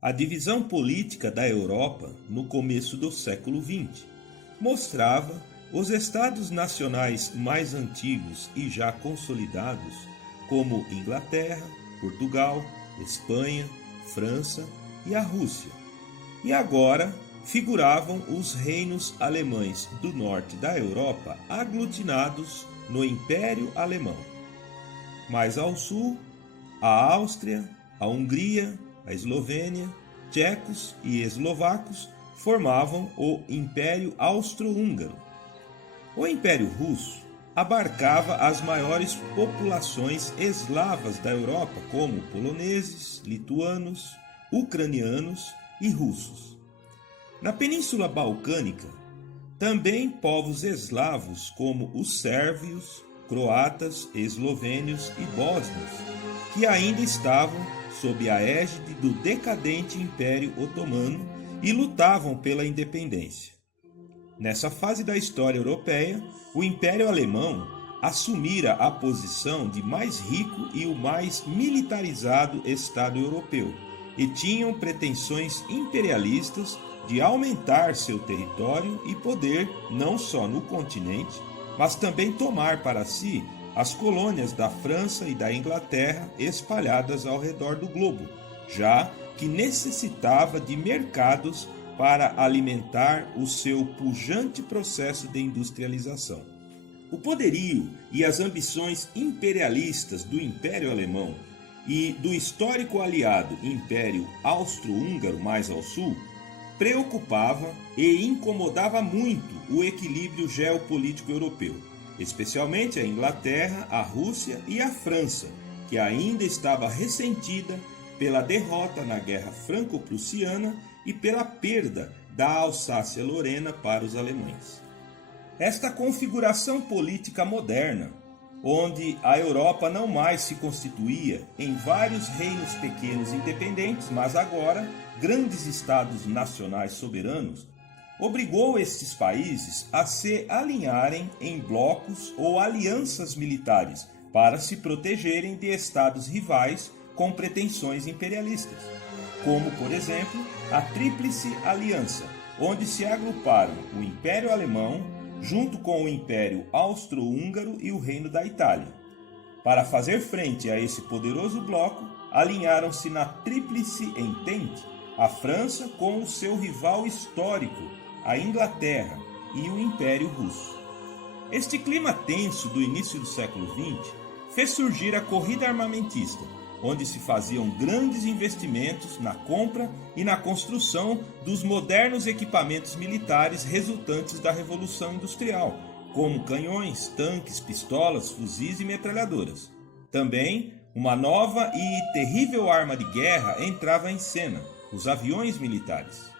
A divisão política da Europa no começo do século XX mostrava os estados nacionais mais antigos e já consolidados, como Inglaterra, Portugal, Espanha, França e a Rússia. E agora figuravam os reinos alemães do norte da Europa aglutinados no Império Alemão. Mais ao sul, a Áustria, a Hungria, a Eslovênia, tchecos e eslovacos formavam o Império Austro-Húngaro. O Império Russo abarcava as maiores populações eslavas da Europa, como poloneses, lituanos, ucranianos e russos. Na Península Balcânica, também povos eslavos como os sérvios, croatas, eslovênios e bósnios, que ainda estavam sob a égide do decadente Império Otomano e lutavam pela independência. Nessa fase da história europeia, o Império Alemão assumira a posição de mais rico e o mais militarizado Estado europeu, e tinham pretensões imperialistas de aumentar seu território e poder não só no continente, mas também tomar para si as colônias da França e da Inglaterra espalhadas ao redor do globo, já que necessitava de mercados para alimentar o seu pujante processo de industrialização. O poderio e as ambições imperialistas do Império Alemão e do histórico aliado Império Austro-Húngaro mais ao sul preocupava e incomodava muito o equilíbrio geopolítico europeu, especialmente a Inglaterra, a Rússia e a França, que ainda estava ressentida pela derrota na Guerra Franco-Prussiana e pela perda da Alsácia-Lorena para os alemães. Esta configuração política moderna, onde a Europa não mais se constituía em vários reinos pequenos independentes, mas agora grandes estados nacionais soberanos, obrigou estes países a se alinharem em blocos ou alianças militares para se protegerem de estados rivais com pretensões imperialistas, como, por exemplo, a Tríplice Aliança, onde se agruparam o Império Alemão junto com o Império Austro-Húngaro e o Reino da Itália. Para fazer frente a esse poderoso bloco, alinharam-se na Tríplice Entente a França com o seu rival histórico, a Inglaterra e o Império Russo. Este clima tenso do início do século XX fez surgir a corrida armamentista, onde se faziam grandes investimentos na compra e na construção dos modernos equipamentos militares resultantes da Revolução Industrial, como canhões, tanques, pistolas, fuzis e metralhadoras. Também, uma nova e terrível arma de guerra entrava em cena: os aviões militares.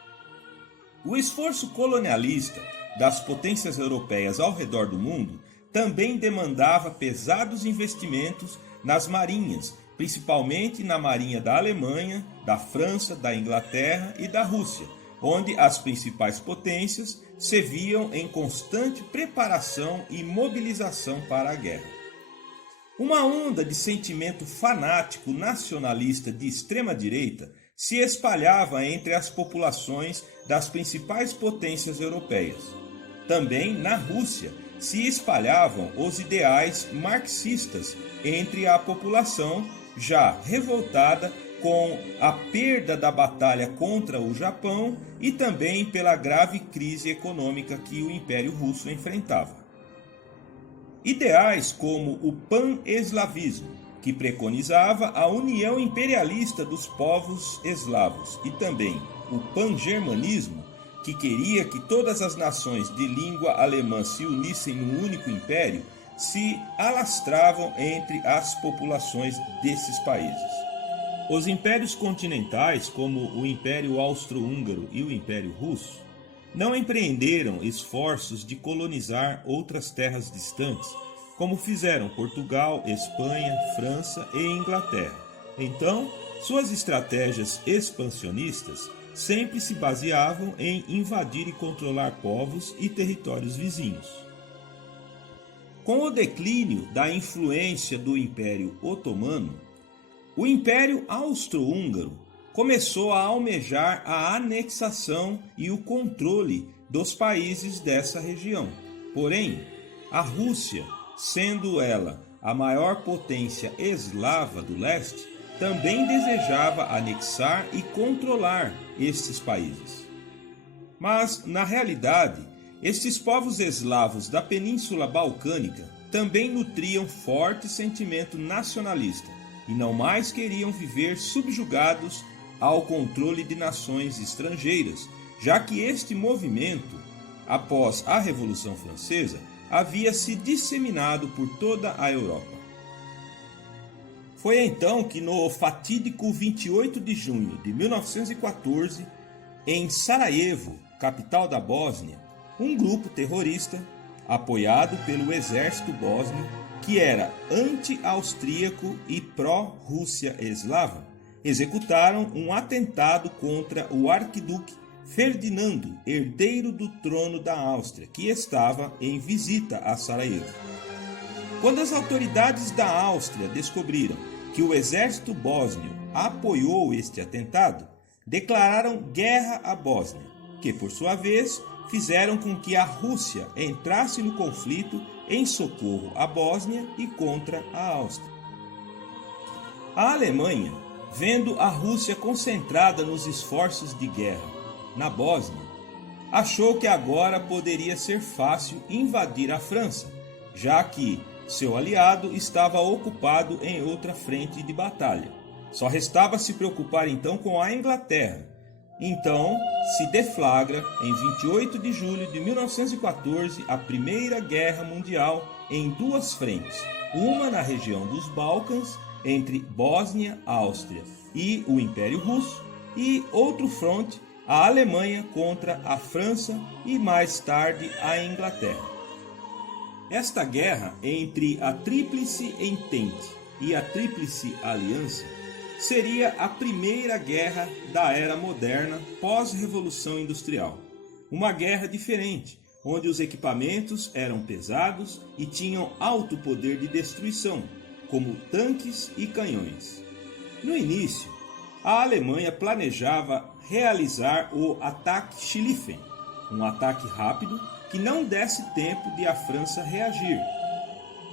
O esforço colonialista das potências europeias ao redor do mundo também demandava pesados investimentos nas marinhas, principalmente na marinha da Alemanha, da França, da Inglaterra e da Rússia, onde as principais potências se viam em constante preparação e mobilização para a guerra. Uma onda de sentimento fanático nacionalista de extrema-direita se espalhava entre as populações das principais potências europeias. Também na Rússia se espalhavam os ideais marxistas entre a população já revoltada com a perda da batalha contra o Japão e também pela grave crise econômica que o Império Russo enfrentava. Ideais como o pan-eslavismo, que preconizava a união imperialista dos povos eslavos, e também o pan-germanismo, que queria que todas as nações de língua alemã se unissem num único império, se alastravam entre as populações desses países. Os impérios continentais, como o Império Austro-Húngaro e o Império Russo, não empreenderam esforços de colonizar outras terras distantes, como fizeram Portugal, Espanha, França e Inglaterra. Então, suas estratégias expansionistas sempre se baseavam em invadir e controlar povos e territórios vizinhos. Com o declínio da influência do Império Otomano, o Império Austro-Húngaro começou a almejar a anexação e o controle dos países dessa região. Porém, a Rússia, sendo ela a maior potência eslava do leste, também desejava anexar e controlar estes países. Mas, na realidade, estes povos eslavos da Península Balcânica também nutriam forte sentimento nacionalista e não mais queriam viver subjugados ao controle de nações estrangeiras, já que este movimento, após a Revolução Francesa, havia se disseminado por toda a Europa. Foi então que no fatídico 28 de junho de 1914, em Sarajevo, capital da Bósnia, um grupo terrorista, apoiado pelo exército bósnio, que era anti-austríaco e pró-Rússia eslava, executaram um atentado contra o arquiduque Ferdinando, herdeiro do trono da Áustria, que estava em visita a Sarajevo. Quando as autoridades da Áustria descobriram que o exército bósnio apoiou este atentado, declararam guerra à Bósnia, que por sua vez fizeram com que a Rússia entrasse no conflito em socorro à Bósnia e contra a Áustria. A Alemanha, vendo a Rússia concentrada nos esforços de guerra na Bósnia, achou que agora poderia ser fácil invadir a França, já que seu aliado estava ocupado em outra frente de batalha. Só restava se preocupar então com a Inglaterra. Então se deflagra, em 28 de julho de 1914, a Primeira Guerra Mundial em duas frentes, uma na região dos Balcãs, entre Bósnia, Áustria e o Império Russo, e outro fronte, a Alemanha contra a França e mais tarde a Inglaterra. Esta guerra entre a Tríplice Entente e a Tríplice Aliança seria a primeira guerra da era moderna pós-revolução industrial. Uma guerra diferente, onde os equipamentos eram pesados e tinham alto poder de destruição, como tanques e canhões. No início, a Alemanha planejava realizar o ataque Schlieffen, um ataque rápido que não desse tempo de a França reagir.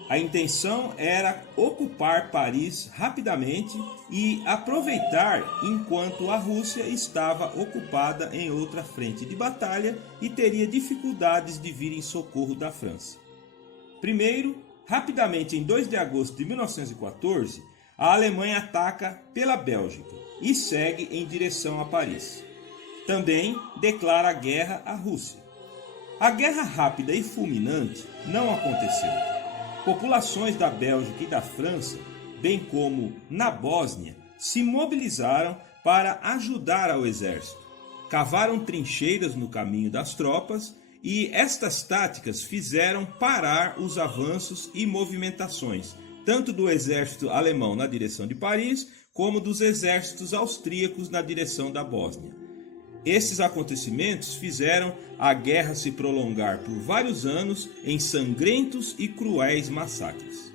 A intenção era ocupar Paris rapidamente e aproveitar enquanto a Rússia estava ocupada em outra frente de batalha e teria dificuldades de vir em socorro da França. Primeiro, rapidamente em 2 de agosto de 1914, a Alemanha ataca pela Bélgica e segue em direção a Paris. Também declara guerra à Rússia. A guerra rápida e fulminante não aconteceu. Populações da Bélgica e da França, bem como na Bósnia, se mobilizaram para ajudar ao exército. Cavaram trincheiras no caminho das tropas e estas táticas fizeram parar os avanços e movimentações, tanto do exército alemão na direção de Paris, como dos exércitos austríacos na direção da Bósnia. Esses acontecimentos fizeram a guerra se prolongar por vários anos em sangrentos e cruéis massacres.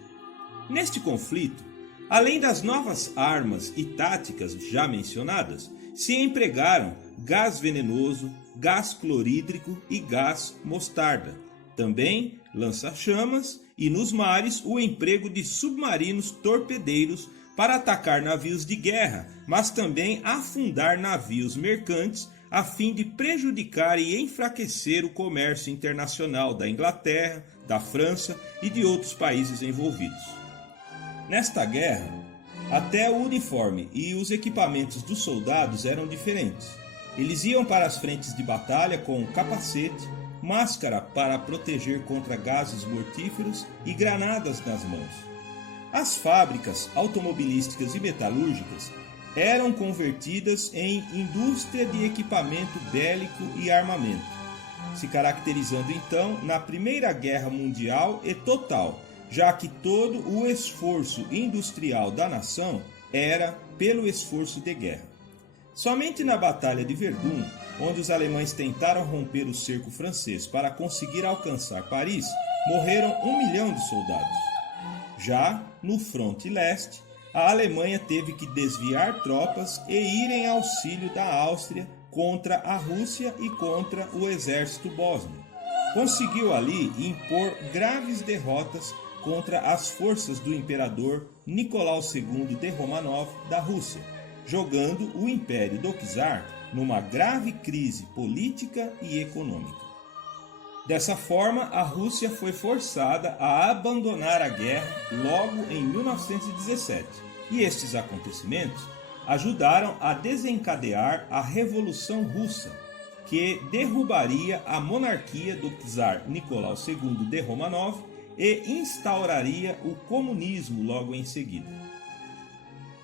Neste conflito, além das novas armas e táticas já mencionadas, se empregaram gás venenoso, gás clorídrico e gás mostarda. Também lança-chamas e nos mares o emprego de submarinos torpedeiros para atacar navios de guerra, mas também afundar navios mercantes a fim de prejudicar e enfraquecer o comércio internacional da Inglaterra, da França e de outros países envolvidos. Nesta guerra, até o uniforme e os equipamentos dos soldados eram diferentes. Eles iam para as frentes de batalha com capacete, máscara para proteger contra gases mortíferos e granadas nas mãos. As fábricas automobilísticas e metalúrgicas eram convertidas em indústria de equipamento bélico e armamento, se caracterizando então na Primeira Guerra Mundial e total, já que todo o esforço industrial da nação era pelo esforço de guerra. Somente na Batalha de Verdun, onde os alemães tentaram romper o cerco francês para conseguir alcançar Paris, morreram 1 milhão de soldados. Já no fronte leste, a Alemanha teve que desviar tropas e ir em auxílio da Áustria contra a Rússia e contra o exército bósnio. Conseguiu ali impor graves derrotas contra as forças do imperador Nicolau II de Romanov da Rússia, jogando o Império do Czar numa grave crise política e econômica. Dessa forma, a Rússia foi forçada a abandonar a guerra logo em 1917, e estes acontecimentos ajudaram a desencadear a Revolução Russa, que derrubaria a monarquia do czar Nicolau II de Romanov e instauraria o comunismo logo em seguida.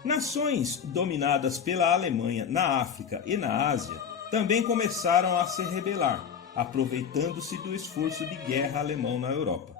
Nações dominadas pela Alemanha na África e na Ásia também começaram a se rebelar, aproveitando-se do esforço de guerra alemão na Europa.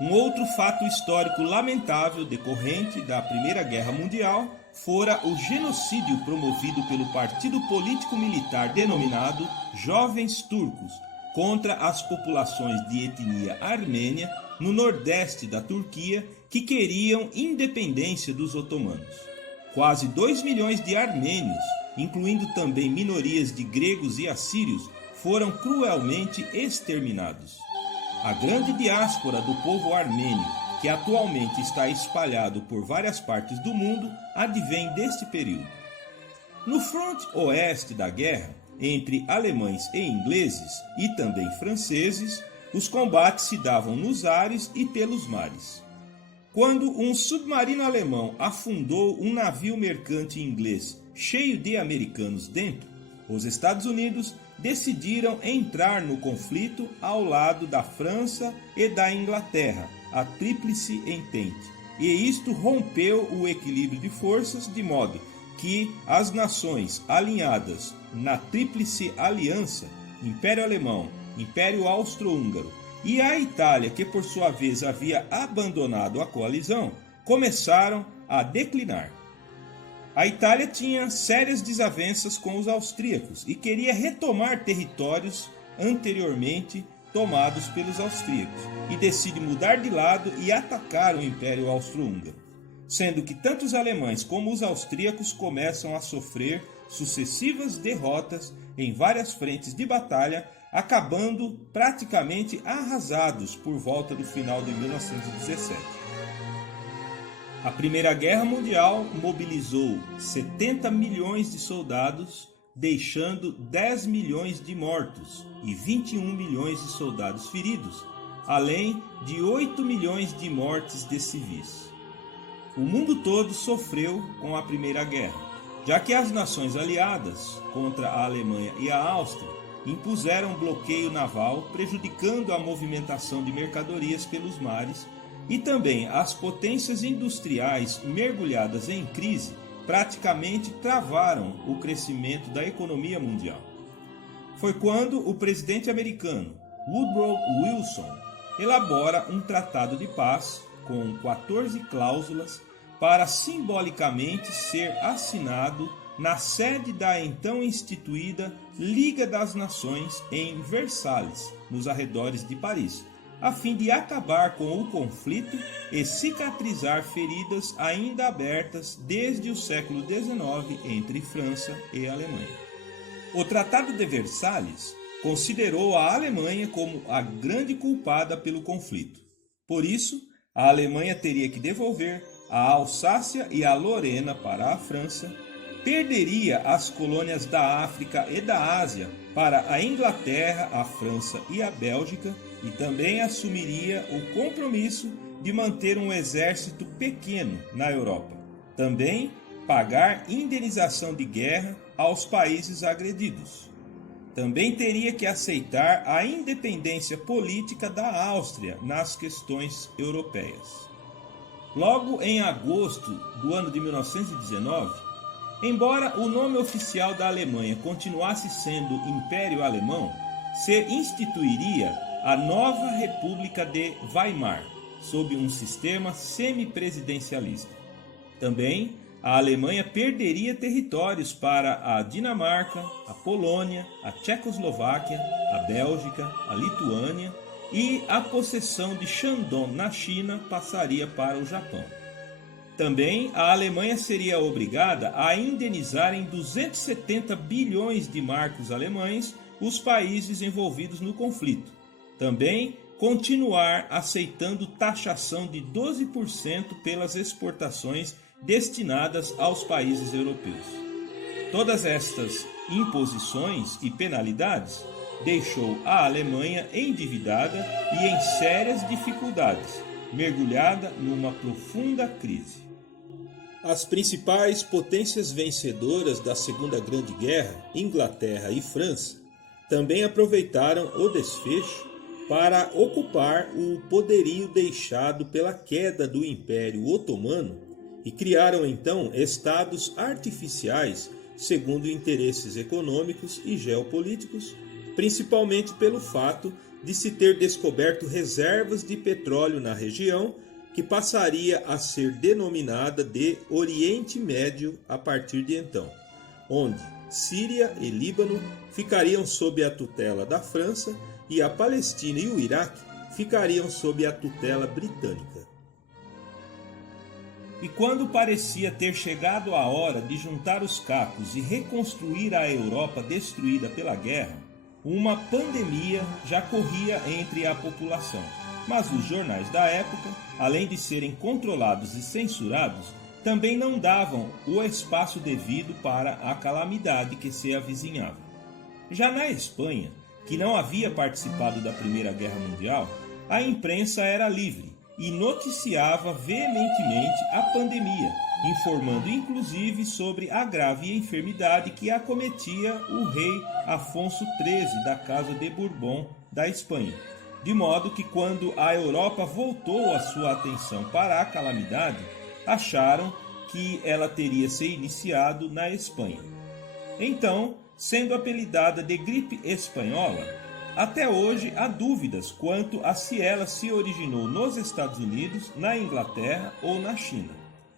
Um outro fato histórico lamentável decorrente da Primeira Guerra Mundial fora o genocídio promovido pelo partido político-militar denominado Jovens Turcos contra as populações de etnia armênia no nordeste da Turquia que queriam independência dos otomanos. Quase 2 milhões de armênios, incluindo também minorias de gregos e assírios, foram cruelmente exterminados. A grande diáspora do povo armênio, que atualmente está espalhado por várias partes do mundo, advém deste período. No fronte oeste da guerra, entre alemães e ingleses, e também franceses, os combates se davam nos ares e pelos mares. Quando um submarino alemão afundou um navio mercante inglês cheio de americanos dentro, os Estados Unidos decidiram entrar no conflito ao lado da França e da Inglaterra, a Tríplice Entente, e isto rompeu o equilíbrio de forças de modo que as nações alinhadas na Tríplice Aliança, Império Alemão, Império Austro-Húngaro e a Itália, que por sua vez havia abandonado a coalizão, começaram a declinar. A Itália tinha sérias desavenças com os austríacos e queria retomar territórios anteriormente tomados pelos austríacos, e decide mudar de lado e atacar o Império Austro-Húngaro, sendo que tanto os alemães como os austríacos começam a sofrer sucessivas derrotas em várias frentes de batalha, acabando praticamente arrasados por volta do final de 1917. A Primeira Guerra Mundial mobilizou 70 milhões de soldados, deixando 10 milhões de mortos e 21 milhões de soldados feridos, além de 8 milhões de mortes de civis. O mundo todo sofreu com a Primeira Guerra, já que as nações aliadas contra a Alemanha e a Áustria impuseram bloqueio naval, prejudicando a movimentação de mercadorias pelos mares, e também as potências industriais mergulhadas em crise praticamente travaram o crescimento da economia mundial. Foi quando o presidente americano Woodrow Wilson elabora um tratado de paz com 14 cláusulas para simbolicamente ser assinado na sede da então instituída Liga das Nações em Versalhes, nos arredores de Paris, a fim de acabar com o conflito e cicatrizar feridas ainda abertas desde o século XIX entre França e Alemanha. O Tratado de Versalhes considerou a Alemanha como a grande culpada pelo conflito. Por isso, a Alemanha teria que devolver a Alsácia e a Lorena para a França, perderia as colônias da África e da Ásia para a Inglaterra, a França e a Bélgica, e também assumiria o compromisso de manter um exército pequeno na Europa. Também pagar indenização de guerra aos países agredidos. Também teria que aceitar a independência política da Áustria nas questões europeias. Logo em agosto do ano de 1919, embora o nome oficial da Alemanha continuasse sendo Império Alemão, se instituiria a nova República de Weimar, sob um sistema semipresidencialista. Também a Alemanha perderia territórios para a Dinamarca, a Polônia, a Tchecoslováquia, a Bélgica, a Lituânia, e a possessão de Shandong na China passaria para o Japão. Também a Alemanha seria obrigada a indenizar em 270 bilhões de marcos alemães os países envolvidos no conflito. Também continuar aceitando taxação de 12% pelas exportações destinadas aos países europeus. Todas estas imposições e penalidades deixou a Alemanha endividada e em sérias dificuldades, mergulhada numa profunda crise. As principais potências vencedoras da Segunda Grande Guerra, Inglaterra e França, também aproveitaram o desfecho para ocupar o poderio deixado pela queda do Império Otomano e criaram então estados artificiais segundo interesses econômicos e geopolíticos, principalmente pelo fato de se ter descoberto reservas de petróleo na região, que passaria a ser denominada de Oriente Médio a partir de então, onde Síria e Líbano ficariam sob a tutela da França e a Palestina e o Iraque ficariam sob a tutela britânica. E quando parecia ter chegado a hora de juntar os cacos e reconstruir a Europa destruída pela guerra, uma pandemia já corria entre a população. Mas os jornais da época, além de serem controlados e censurados, também não davam o espaço devido para a calamidade que se avizinhava. Já na Espanha, que não havia participado da Primeira Guerra Mundial, a imprensa era livre e noticiava veementemente a pandemia, informando inclusive sobre a grave enfermidade que acometia o rei Afonso XIII da Casa de Bourbon da Espanha. De modo que quando a Europa voltou a sua atenção para a calamidade, acharam que ela teria se iniciado na Espanha. Então, sendo apelidada de gripe espanhola, até hoje há dúvidas quanto a se ela se originou nos Estados Unidos, na Inglaterra ou na China.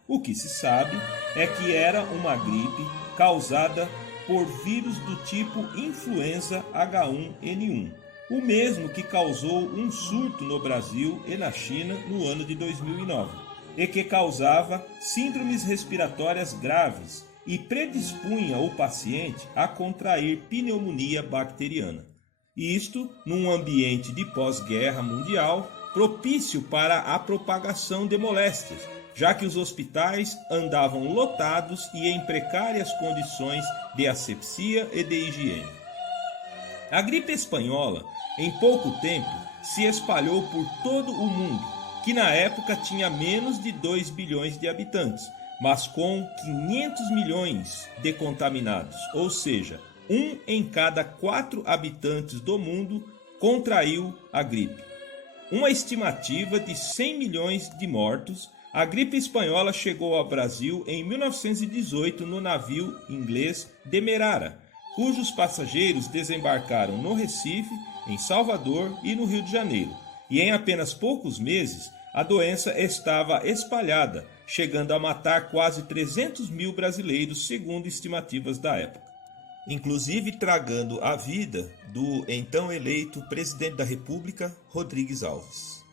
O que se sabe é que era uma gripe causada por vírus do tipo influenza H1N1, o mesmo que causou um surto no Brasil e na China no ano de 2009, e que causava síndromes respiratórias graves e predispunha o paciente a contrair pneumonia bacteriana. Isto num ambiente de pós-guerra mundial propício para a propagação de moléstias, já que os hospitais andavam lotados e em precárias condições de asepsia e de higiene. A gripe espanhola, em pouco tempo, se espalhou por todo o mundo, que na época tinha menos de 2 bilhões de habitantes, mas com 500 milhões de contaminados, ou seja, 1 em cada 4 habitantes do mundo contraiu a gripe. Uma estimativa de 100 milhões de mortos, a gripe espanhola chegou ao Brasil em 1918 no navio inglês Demerara, cujos passageiros desembarcaram no Recife, em Salvador e no Rio de Janeiro. E em apenas poucos meses, a doença estava espalhada, chegando a matar quase 300 mil brasileiros, segundo estimativas da época, inclusive tragando a vida do então eleito presidente da República, Rodrigues Alves.